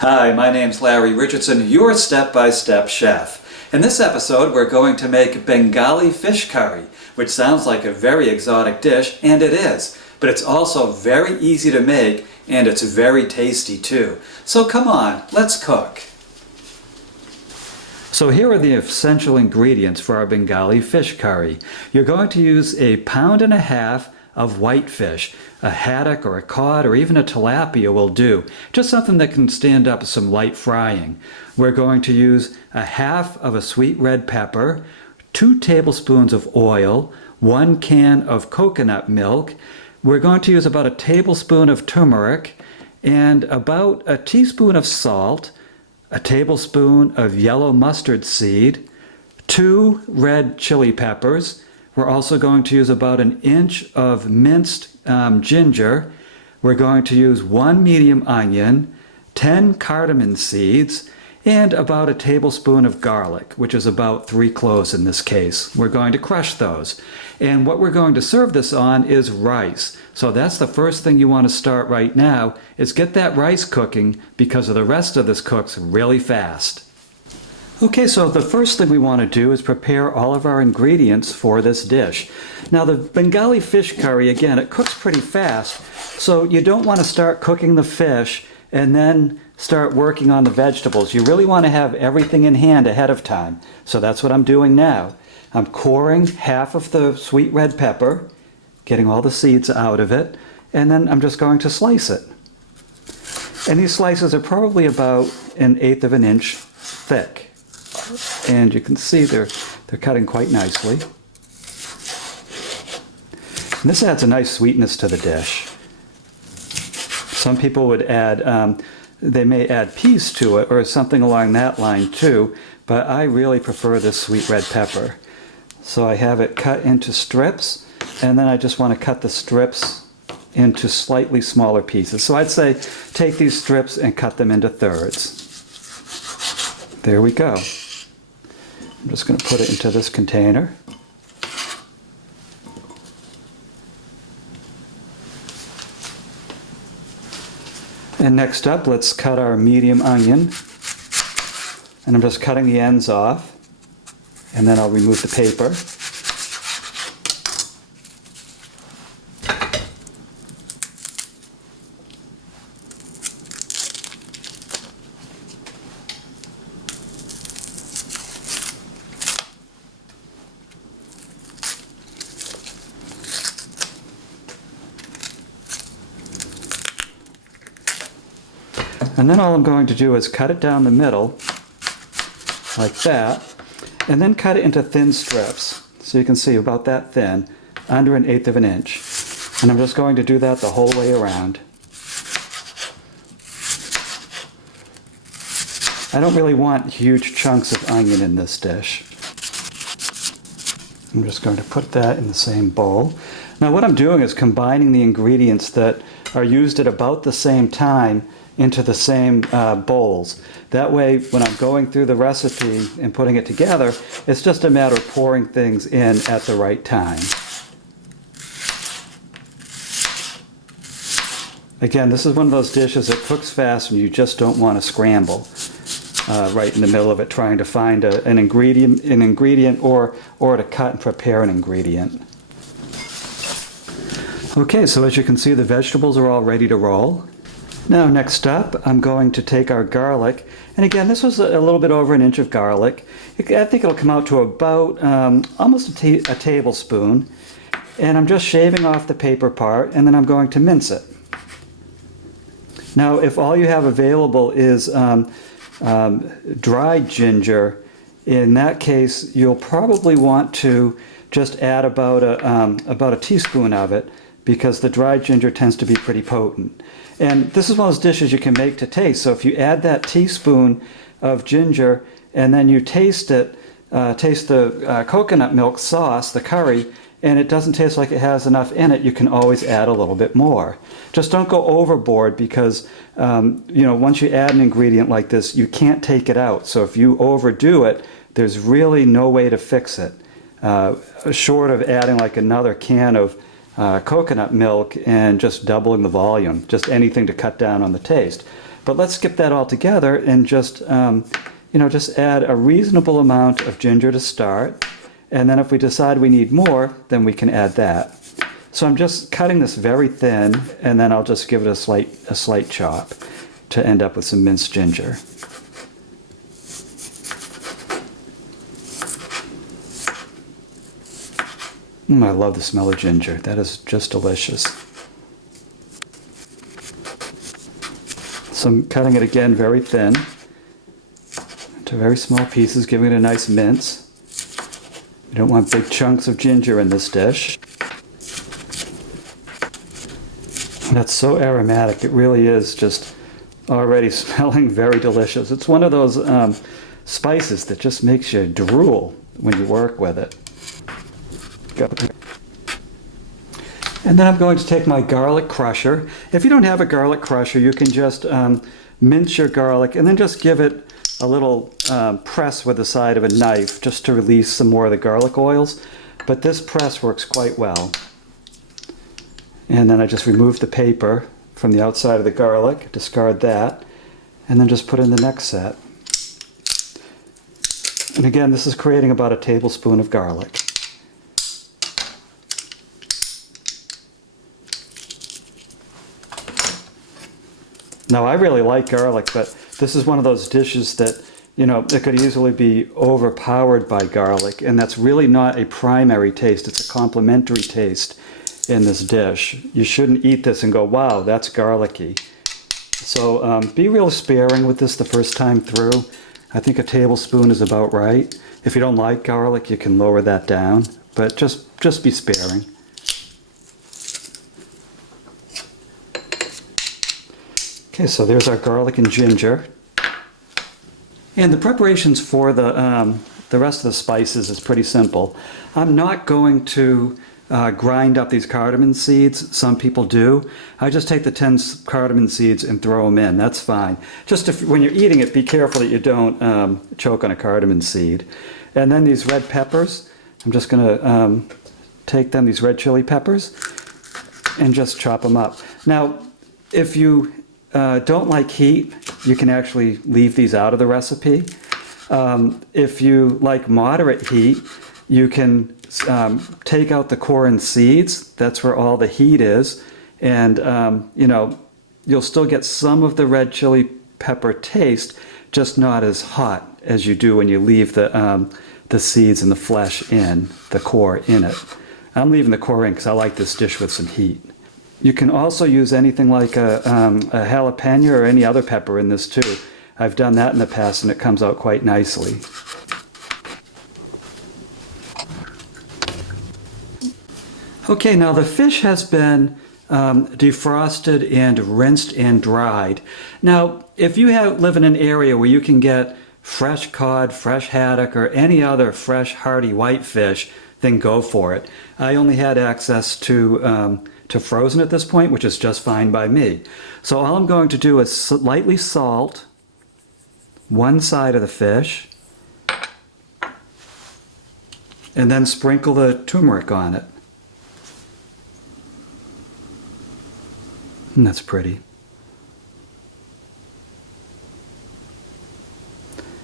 Hi, my name's Larry Richardson, your step-by-step chef. In this episode, we're going to make Bengali fish curry, which sounds like a very exotic dish, and it is. But it's also very easy to make, and it's very tasty too. So come on, let's cook. So here are the essential ingredients for our Bengali fish curry. You're going to use 1.5 pounds of whitefish. A haddock or a cod or even a tilapia will do. Just something that can stand up some light frying. We're going to use 1/2 sweet red pepper, 2 tablespoons of oil, 1 can of coconut milk. We're going to use about 1 tablespoon of turmeric and about 1 teaspoon of salt, 1 tablespoon of yellow mustard seed, 2 red chili peppers. We're also going to use about 1 inch of minced ginger. We're going to use 1 medium onion, 10 cardamom seeds, and about 1 tablespoon of garlic, which is about 3 cloves in this case. We're going to crush those. And what we're going to serve this on is rice. So that's the first thing you want to start right now, is get that rice cooking, because the rest of this cooks really fast. Okay, so the first thing we want to do is prepare all of our ingredients for this dish. Now the Bengali fish curry, again, it cooks pretty fast, so you don't want to start cooking the fish and then start working on the vegetables. You really want to have everything in hand ahead of time. So that's what I'm doing now. I'm coring 1/2 of the sweet red pepper, getting all the seeds out of it, and then I'm just going to slice it. And these slices are probably about 1/8 inch thick. And you can see they're cutting quite nicely. And this adds a nice sweetness to the dish. Some people would add, they may add peas to it or something along that line too, but I really prefer this sweet red pepper. So I have it cut into strips, and then I just want to cut the strips into slightly smaller pieces. So I'd say take these strips and cut them into thirds. There we go. I'm just going to put it into this container. And next up, let's cut our medium onion. And I'm just cutting the ends off. And then I'll remove the paper. And then all I'm going to do is cut it down the middle, like that, and then cut it into thin strips. So you can see about that thin, under 1/8 inch. And I'm just going to do that the whole way around. I don't really want huge chunks of onion in this dish. I'm just going to put that in the same bowl. Now what I'm doing is combining the ingredients that are used at about the same time into the same bowls. That way, when I'm going through the recipe and putting it together, it's just a matter of pouring things in at the right time. Again, this is one of those dishes that cooks fast and you just don't want to scramble right in the middle of it trying to find an ingredient or to cut and prepare an ingredient. Okay, so as you can see, the vegetables are all ready to roll. Now next up, I'm going to take our garlic, and again this was a little bit over 1 inch of garlic. I think it'll come out to about almost a tablespoon, and I'm just shaving off the paper part, and then I'm going to mince it. Now if all you have available is dried ginger, in that case you'll probably want to just add about a teaspoon of it, because the dried ginger tends to be pretty potent. And this is one of those dishes you can make to taste. So if you add that teaspoon of ginger and then you taste it, taste the coconut milk sauce, the curry, and it doesn't taste like it has enough in it, you can always add a little bit more. Just don't go overboard, because you know, once you add an ingredient like this, you can't take it out. So if you overdo it, there's really no way to fix it, short of adding like another can of coconut milk and just doubling the volume, just anything to cut down on the taste. But let's skip that altogether and just, just add a reasonable amount of ginger to start. And then if we decide we need more, then we can add that. So I'm just cutting this very thin, and then I'll just give it a slight chop to end up with some minced ginger. I love the smell of ginger. That is just delicious. So I'm cutting it again very thin into very small pieces, giving it a nice mince. You don't want big chunks of ginger in this dish. That's so aromatic. It really is just already smelling very delicious. It's one of those spices that just makes you drool when you work with it. And then I'm going to take my garlic crusher. If you don't have a garlic crusher, you can just mince your garlic and then just give it a little press with the side of a knife just to release some more of the garlic oils. But this press works quite well. And then I just remove the paper from the outside of the garlic, discard that, and then just put in the next set. And again, this is creating about a tablespoon of garlic. Now, I really like garlic, but this is one of those dishes that, it could easily be overpowered by garlic, and that's really not a primary taste. It's a complementary taste in this dish. You shouldn't eat this and go, wow, that's garlicky. So be real sparing with this the first time through. I think a tablespoon is about right. If you don't like garlic, you can lower that down, but just be sparing. Okay, so there's our garlic and ginger. And the preparations for the rest of the spices is pretty simple. I'm not going to grind up these cardamom seeds. Some people do. I just take the 10 cardamom seeds and throw them in. That's fine. Just when you're eating it, be careful that you don't choke on a cardamom seed. And then these red peppers, I'm just going to take them, these red chili peppers, and just chop them up. Now, if you don't like heat, you can actually leave these out of the recipe. If you like moderate heat, you can take out the core and seeds. That's where all the heat is. And, you'll still get some of the red chili pepper taste, just not as hot as you do when you leave the seeds and the flesh in, the core in it. I'm leaving the core in because I like this dish with some heat. You can also use anything like a jalapeno or any other pepper in this too. I've done that in the past and it comes out quite nicely. Okay, now the fish has been defrosted and rinsed and dried. Now, if you live in an area where you can get fresh cod, fresh haddock, or any other fresh, hearty whitefish, then go for it. I only had access to frozen at this point, which is just fine by me. So all I'm going to do is lightly salt one side of the fish and then sprinkle the turmeric on it. And that's pretty.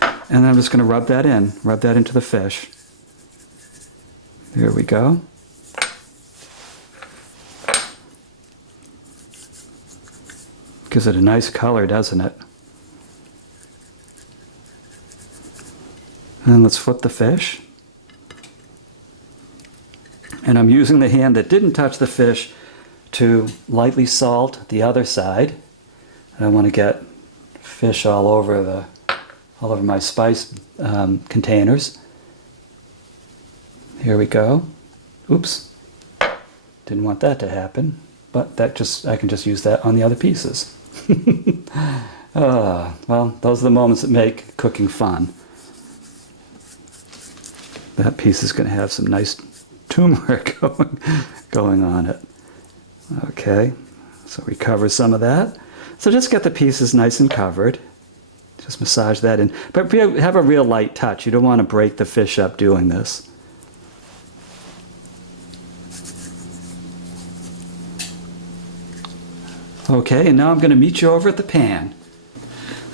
And then I'm just going to rub that into the fish. There we go. Gives it a nice color, doesn't it? And then let's flip the fish. And I'm using the hand that didn't touch the fish to lightly salt the other side. I don't want to get fish all over my spice containers. Here we go. Oops. Didn't want that to happen, but I can just use that on the other pieces. Well, those are the moments that make cooking fun. That piece is going to have some nice turmeric going on it. Okay, so we cover some of that. So just get the pieces nice and covered. Just massage that in. But have a real light touch. You don't want to break the fish up doing this. Okay, and now I'm going to meet you over at the pan.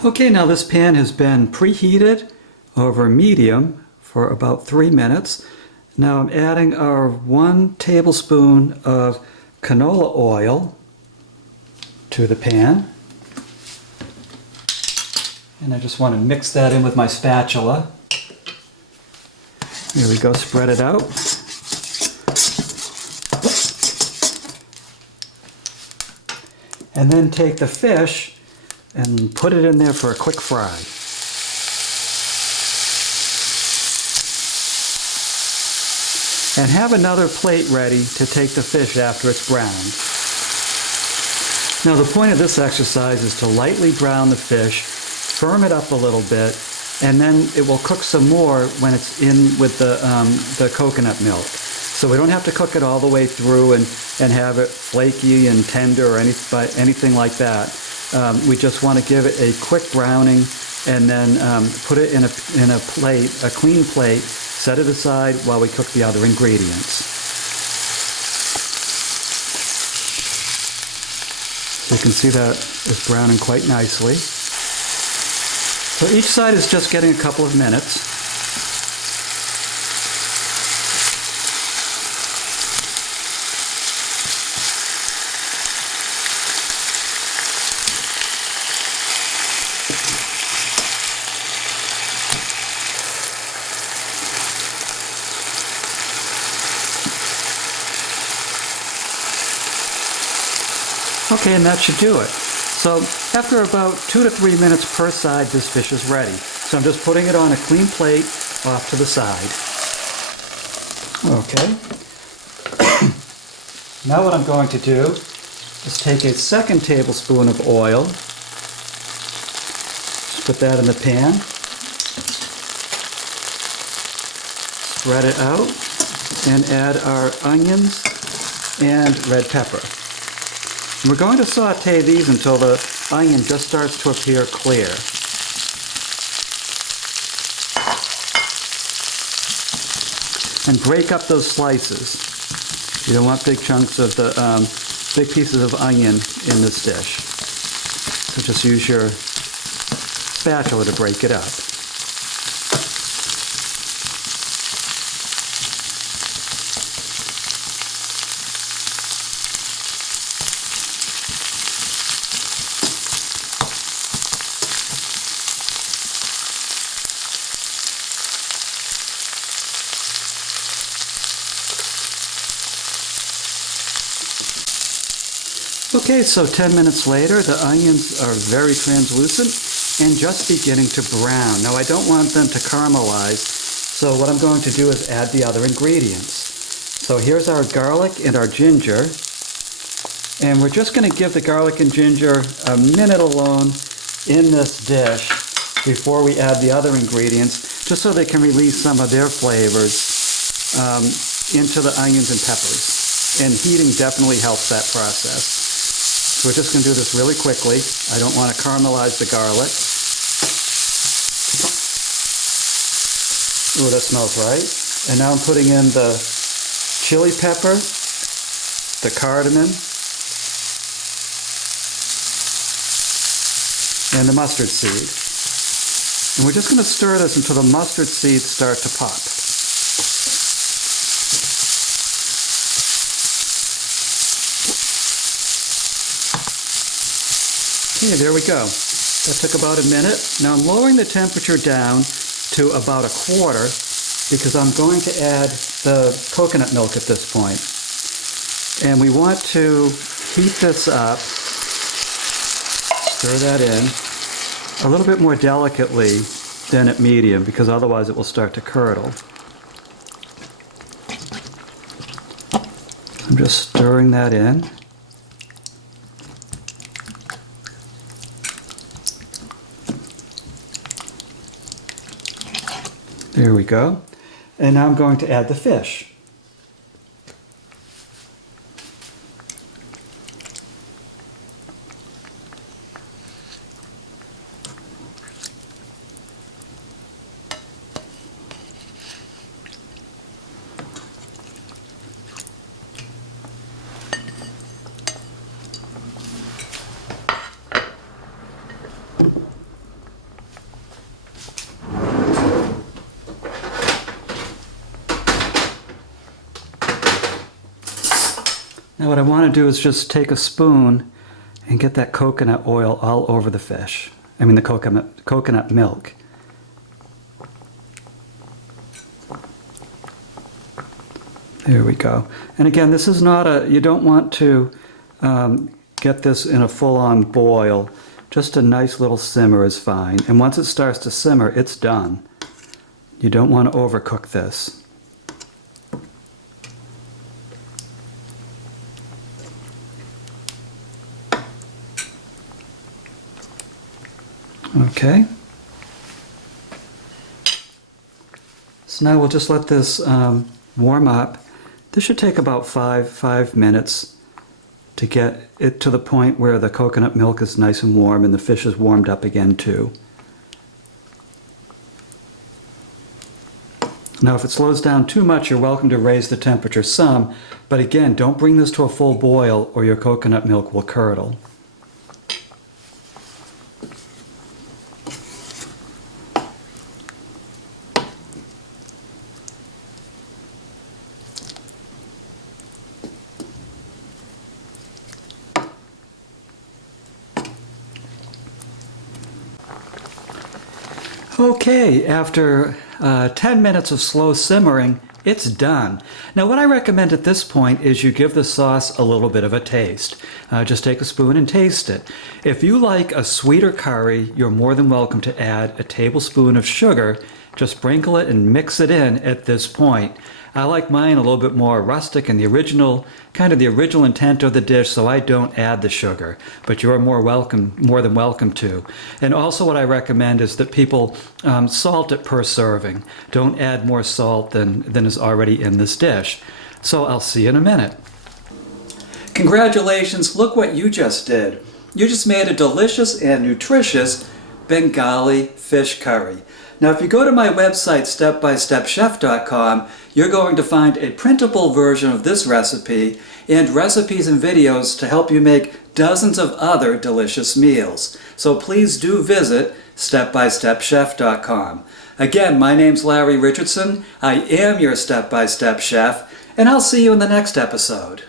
Okay, now this pan has been preheated over medium for about 3 minutes. Now I'm adding our 1 tablespoon of canola oil to the pan. And I just want to mix that in with my spatula. Here we go, spread it out. And then take the fish and put it in there for a quick fry. And have another plate ready to take the fish after it's browned. Now the point of this exercise is to lightly brown the fish, firm it up a little bit, and then it will cook some more when it's in with the coconut milk. So we don't have to cook it all the way through and have it flaky and tender or anything like that. We just want to give it a quick browning and then put it in a plate, a clean plate, set it aside while we cook the other ingredients. So you can see that is browning quite nicely. So each side is just getting a couple of minutes. Okay, and that should do it. So after about 2 to 3 minutes per side, this fish is ready. So I'm just putting it on a clean plate off to the side. Okay. Now what I'm going to do is take a 2nd tablespoon of oil. Just put that in the pan. Spread it out and add our onions and red pepper. We're going to saute these until the onion just starts to appear clear. And break up those slices. You don't want big chunks of the big pieces of onion in this dish. So just use your spatula to break it up. Okay, so 10 minutes later, the onions are very translucent and just beginning to brown. Now I don't want them to caramelize, so what I'm going to do is add the other ingredients. So here's our garlic and our ginger, and we're just going to give the garlic and ginger a minute alone in this dish before we add the other ingredients, just so they can release some of their flavors into the onions and peppers. And heating definitely helps that process. So we're just going to do this really quickly. I don't want to caramelize the garlic. Ooh, that smells right. And now I'm putting in the chili pepper, the cardamom, and the mustard seed. And we're just going to stir this until the mustard seeds start to pop. Okay, there we go. That took about a minute. Now I'm lowering the temperature down to about 1/4 because I'm going to add the coconut milk at this point. And we want to heat this up, stir that in, a little bit more delicately than at medium because otherwise it will start to curdle. I'm just stirring that in. There we go. And now I'm going to add the fish. Now what I want to do is just take a spoon and get that coconut oil all over the fish. I mean the coconut milk. There we go. And again, this is not you don't want to get this in a full-on boil. Just a nice little simmer is fine. And once it starts to simmer, it's done. You don't want to overcook this. Okay. So now we'll just let this warm up. This should take about five minutes to get it to the point where the coconut milk is nice and warm and the fish is warmed up again too. Now if it slows down too much, you're welcome to raise the temperature some, but again, don't bring this to a full boil or your coconut milk will curdle. Okay, after 10 minutes of slow simmering, it's done. Now what I recommend at this point is you give the sauce a little bit of a taste. Just take a spoon and taste it. If you like a sweeter curry, you're more than welcome to add a tablespoon of sugar. Just sprinkle it and mix it in at this point. I like mine a little bit more rustic and the original intent of the dish, so I don't add the sugar, but you're more than welcome to. And also what I recommend is that people salt it per serving. Don't add more salt than is already in this dish. So I'll see you in a minute. Congratulations, look what you just did. You just made a delicious and nutritious Bengali fish curry. Now if you go to my website stepbystepchef.com, you're going to find a printable version of this recipe and recipes and videos to help you make dozens of other delicious meals. So please do visit stepbystepchef.com. Again, my name's Larry Richardson. I am your Step by Step Chef, and I'll see you in the next episode.